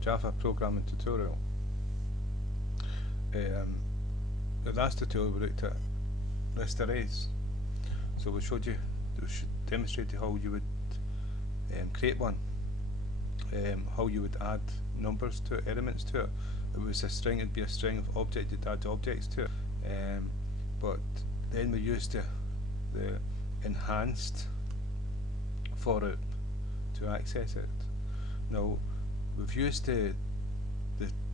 Java programming tutorial. In the last tutorial we looked at list arrays. So we demonstrated how you would create one, how you would add numbers to it, elements to it. If it was a string, it'd be a string of object, you'd add objects to it. But then we used the enhanced for it to access it. Now we've used the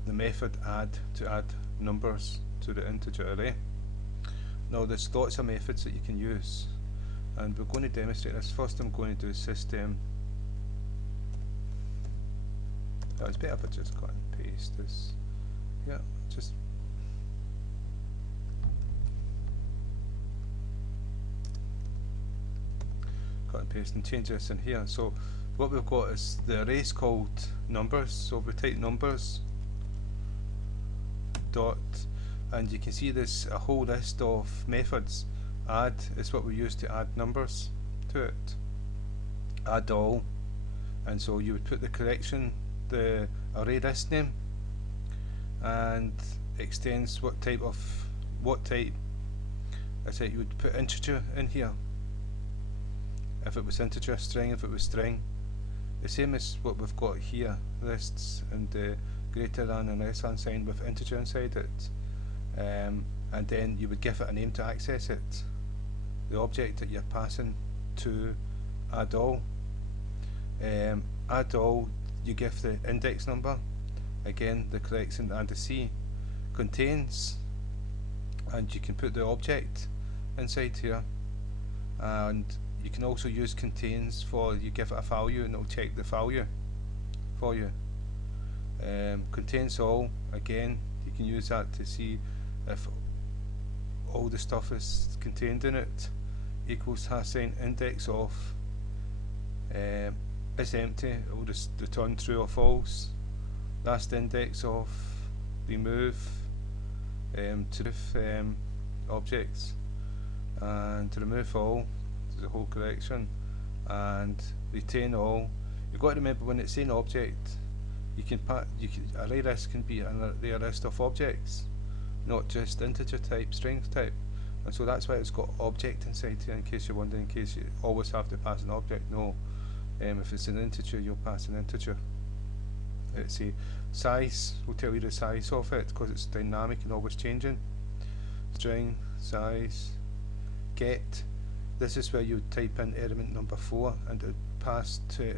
method add to add numbers to the integer array. Now there's lots of methods that you can use, and we're going to demonstrate this. First I'm going to do system. Oh, it's better if I just cut and paste this. Yeah, just cut and paste and change this in here. So what we've got is the array is called numbers, so if we type numbers dot, and you can see there's a whole list of methods. Add is what we use to add numbers to it. Add all, and so you would put the correction, the array list name, and extends what type. I said you would put integer in here. If it was integer, string if it was string. The same as what we've got here, lists and the greater than and less than sign with integer inside it. And then you would give it a name to access it. The object that you're passing to add all. Add all, you give the index number, again the correction and the C. Contains, and you can put the object inside here, and you can also use contains for, you give it a value and it'll check the value for you. Contains all, again you can use that to see if all the stuff is contained in it. Equals # index of is empty, it will just return true or false. Last index of remove to remove objects, and to remove all, the whole collection, and retain all. You've got to remember when it's saying object, array list can be an array list of objects, not just integer type, strings type, and so that's why it's got object inside here, in case you're wondering, in case you always have to pass an object. No, if it's an integer you'll pass an integer. Let's see, size will tell you the size of it because it's dynamic and always changing. String size. Get, this is where you would type in element number 4 and it would pass to,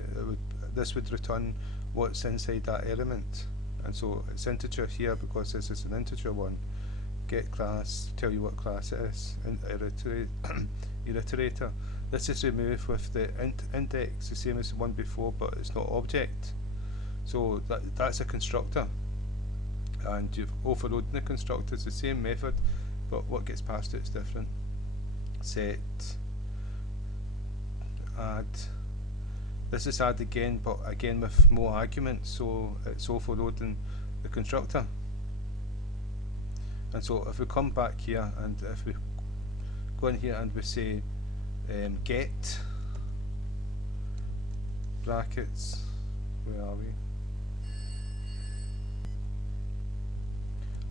this would return what's inside that element, and so it's integer here because this is an integer one. Get class, tell you what class it is, and iterator. This is remove with the index, the same as the one before, but it's not object. So that's a constructor, and you've overloading the constructor. It's the same method, but what gets passed to it's different. Set, add. This is add again, but again with more arguments, so it's overloading the constructor. And so if we come back here, and if we go in here and we say get brackets, where are we?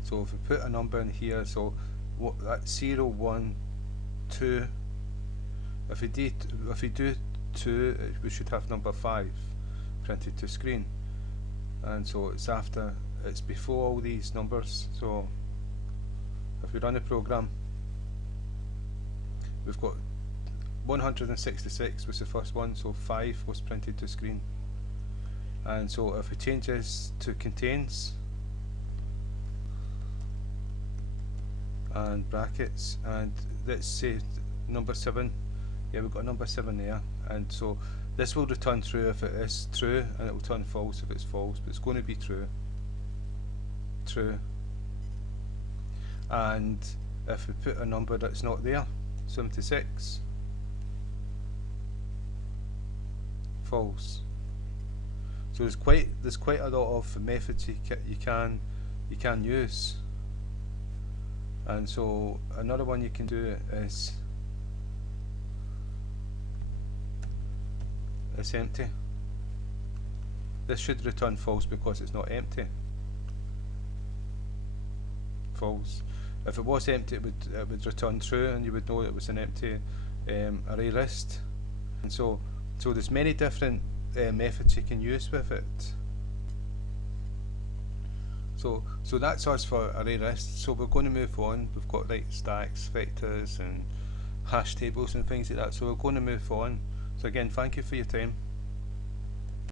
So if we put a number in here, so what, that's 0, 1, 2. If we do 2, we should have number 5 printed to screen, and so it's before all these numbers. So if we run the program, we've got 166 was the first one, so 5 was printed to screen. And so if we change this to contains and brackets, and let's say number 7, yeah, we've got number 7 there, and so this will return true if it is true, and it will turn false if it's false, but it's going to be true. And if we put a number that's not there, 76, false. So there's quite a lot of methods you can use. And so another one you can do is it's empty. this should return false because it's not empty. False. If it was empty, it would return true, and you would know it was an empty array list. And so there's many different methods you can use with it. So that's us for array lists. So we're going to move on. We've got like stacks, vectors, and hash tables and things like that. So we're going to move on. So again, thank you for your time.